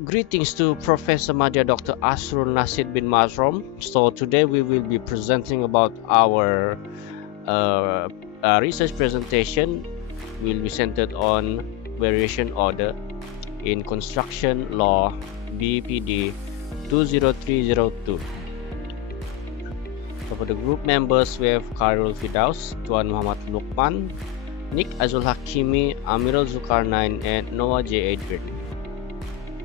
Greetings to Professor MADYA Dr. ASRUL Nasid bin MASROM. So today we will be presenting about our research presentation will be centered on variation order in construction law BPD 20302. So for the group members we have KHAIRUL FIRDAUS, TUAN Muhammad LUKMAN, Nick Azul HAKEMY, AMERUL ZULKARNAIN, and Noah J. Adrian.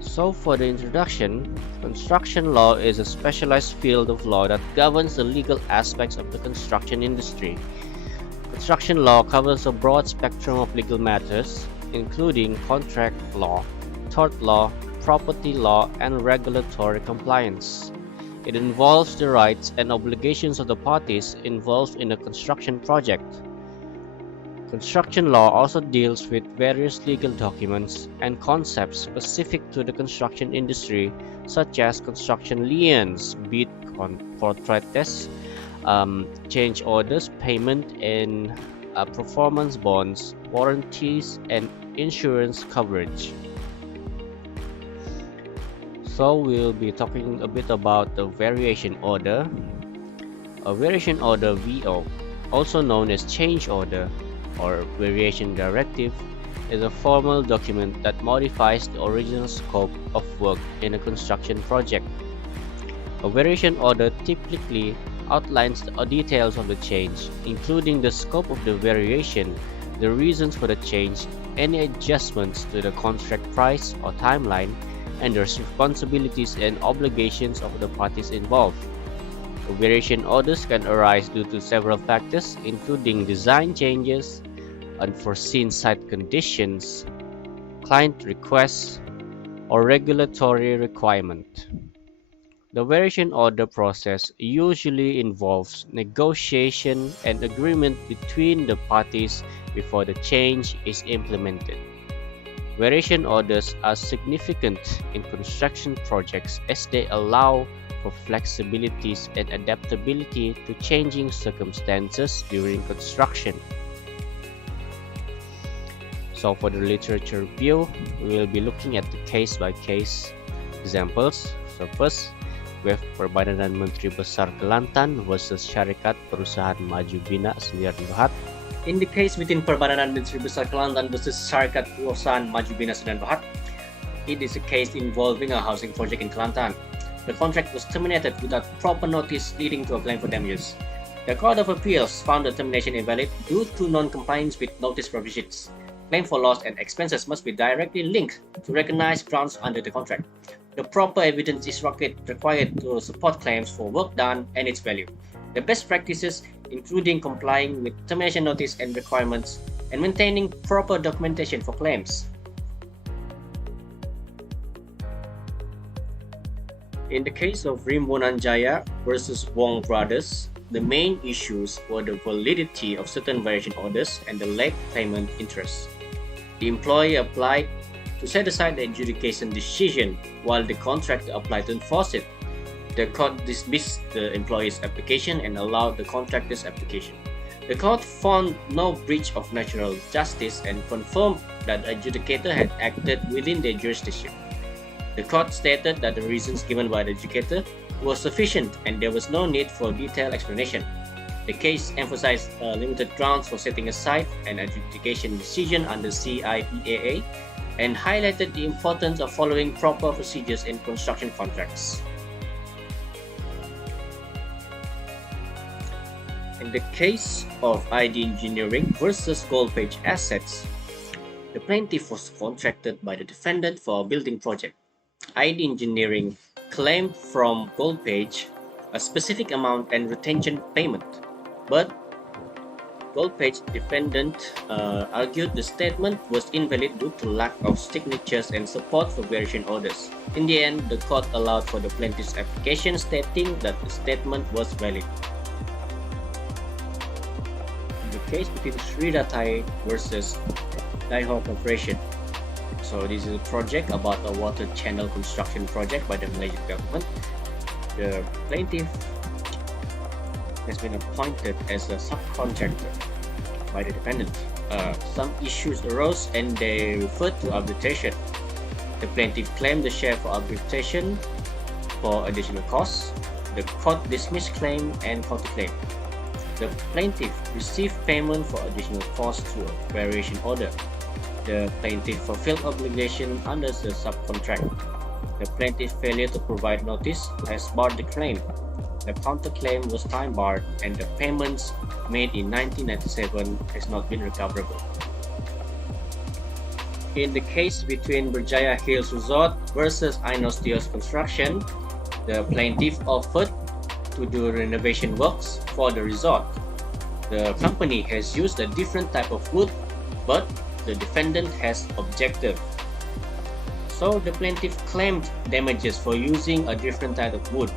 So for the introduction, construction law is a specialized field of law that governs the legal aspects of the construction industry. Construction law covers a broad spectrum of legal matters, including contract law, tort law, property law, and regulatory compliance. It involves the rights and obligations of the parties involved in a construction project. Construction law also deals with various legal documents and concepts specific to the construction industry, such as construction liens, bid contracts, change orders, payment and performance bonds, warranties, and insurance coverage. So we'll be talking a bit about the variation order. A variation order VO, also known as change order or variation directive, is a formal document that modifies the original scope of work in a construction project. A variation order typically outlines the details of the change, including the scope of the variation, the reasons for the change, any adjustments to the contract price or timeline, and the responsibilities and obligations of the parties involved. Variation orders can arise due to several factors, including design changes, unforeseen site conditions, client requests, or regulatory requirement. The variation order process usually involves negotiation and agreement between the parties before the change is implemented. Variation orders are significant in construction projects as they allow for flexibilities and adaptability to changing circumstances during construction. So for the literature review, we will be looking at the case-by-case examples. So first, we have Perbadanan Menteri Besar Kelantan versus Syarikat Perusahaan Maju Bina Sdn Bhd. In the case between Perbadanan Menteri Besar Kelantan versus Syarikat Perusahaan Maju Bina Sdn Bhd, it is a case involving a housing project in Kelantan. The contract was terminated without proper notice, leading to a claim for damages. The Court of Appeals found the termination invalid due to non-compliance with notice provisions. Claim for loss and expenses must be directly linked to recognized grounds under the contract. The proper evidence is required to support claims for work done and its value. The best practices, including complying with termination notice and requirements and maintaining proper documentation for claims. In the case of Rimbonan Jaya versus Wong Brothers, the main issues were the validity of certain variation orders and the late payment interest. The employee applied to set aside the adjudication decision while the contractor applied to enforce it. The court dismissed the employee's application and allowed the contractor's application. The court found no breach of natural justice and confirmed that the adjudicator had acted within their jurisdiction. The court stated that the reasons given by the adjudicator were sufficient and there was no need for detailed explanation. The case emphasized limited grounds for setting aside an adjudication decision under CIPAA and highlighted the importance of following proper procedures in construction contracts. In the case of ID Engineering versus Goldpage Assets, the plaintiff was contracted by the defendant for a building project. ID Engineering claimed from Goldpage a specific amount and retention payment, but Goldpage defendant argued the statement was invalid due to lack of signatures and support for variation orders. In the end, the court allowed for the plaintiff's application, stating that the statement was valid. In the case between Sri Ratai versus Daihor Corporation, so this is a project about a water channel construction project by the Malaysian government. The plaintiff has been appointed as a subcontractor by the defendant. Some issues arose and they referred to arbitration. The plaintiff claimed the share for arbitration for additional costs. The court dismissed claim and counterclaim. The plaintiff received payment for additional costs through a variation order. The plaintiff fulfilled obligation under the subcontract. The plaintiff's failure to provide notice has barred the claim. The counterclaim was time barred and the payments made in 1997 has not been recoverable. In the case between Berjaya Hills Resort versus Ainostios Construction, the plaintiff offered to do renovation works for the resort. The company has used a different type of wood, but the defendant has objected. So the plaintiff claimed damages for using a different type of wood,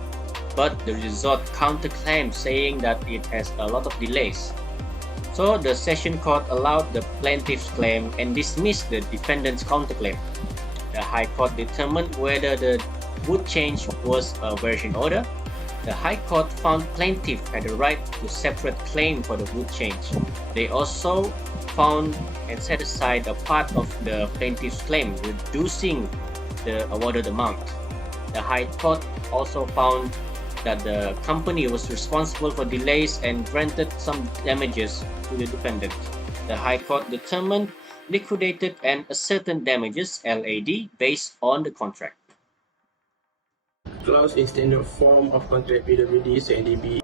but the resort counterclaimed saying that it has a lot of delays. So the session court allowed the plaintiff's claim and dismissed the defendant's counterclaim. The High Court determined whether the wood change was a variation order. The High Court found plaintiff had a right to separate claim for the wood change. They also found and set aside a part of the plaintiff's claim, reducing the awarded amount. The High Court also found that the company was responsible for delays and granted some damages to the defendant. The High Court determined liquidated and ascertained damages (LAD) based on the contract. Clause in standard form of contract PWD CNDB.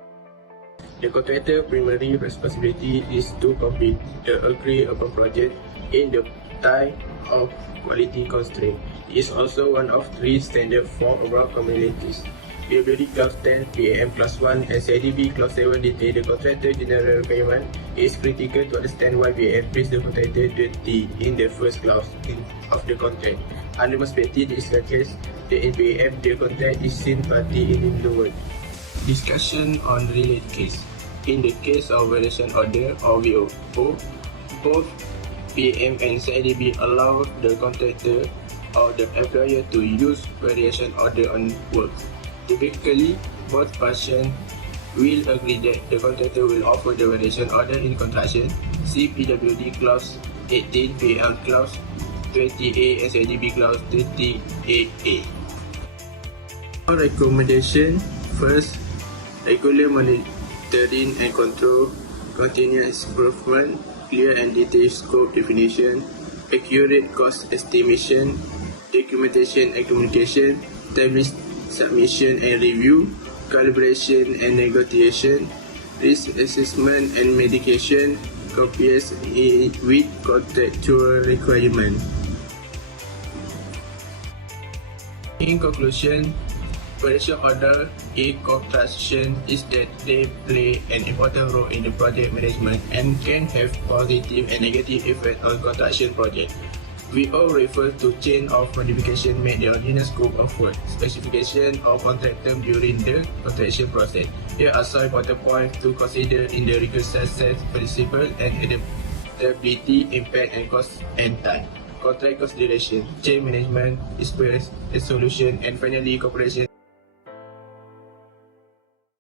The contractor primary responsibility is to complete the agreed upon project in the time of quality constraint. It is also one of three standard form above communities. PWD Clause 10, PAM Clause 1 and CIDB Clause 7 detail the contractor general requirement. It is critical to understand why PAM placed the contractor duty in the first clause of the contract. Under perspective, in this case, the NPAM, the contract is seen party in the word. Discussion on related case. In the case of variation order or VO, both PM and CIDB allow the contractor or the employer to use variation order on works. Typically, both parties will agree that the contractor will offer the variation order in construction. See PWD Clause 18, PM Clause 20A and CIDB Clause 20AA. For recommendation, first, regular monitoring and control, continuous improvement, clear and detailed scope definition, accurate cost estimation, documentation and communication, timely submission and review, calibration and negotiation, risk assessment and medication, compliance with contractual requirement. In conclusion, variation order in construction is that they play an important role in the project management and can have positive and negative effect on construction project. We all refer to chain of modification made on scope of work, specification of contractor during the construction process. Here are some important points to consider in the requisite set principle and adaptability, impact and cost and time. Contract consideration, chain management, experience and solution, and finally cooperation.